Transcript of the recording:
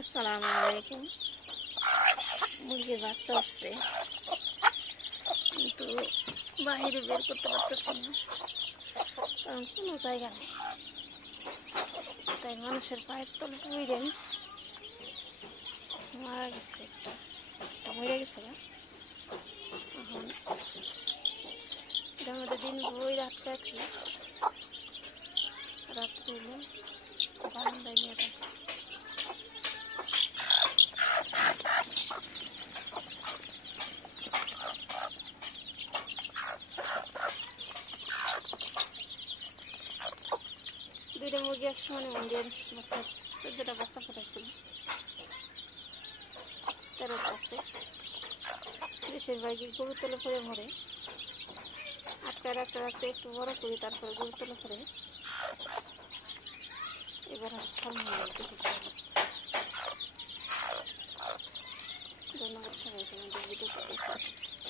আসসালামু আলাইকুম। মুরগির বাচ্চা উঠছে, কিন্তু বাইরে বের করতে পারতেছি না, কারণ কোনো জায়গা নেই। তাই মানুষের পায়ের তলে পড়েই মারা গেছে। একটা মরে গেছে না। এখন এটার মধ্যে দিন বই রাতকে থাকি, রাত্রে হলে বারান্দায় নিয়ে থাকি। দুইটা মুরগি এক সময় ইন্ডিয়ান বাচ্চা, 14টা বাচ্চা ফোটাইছিল, 13টা আছে। বেশিরভাগই গরুর তলে পরে মরে। আটকায় রাখতে রাখতে একটু বড় করি, তারপরে গরুর তলে পরে এবার আর ছাড় নিয়ে দেখি কি অবস্থা। ধন্যবাদ সবাইকে আমাদের ভিডিওটা দেখার।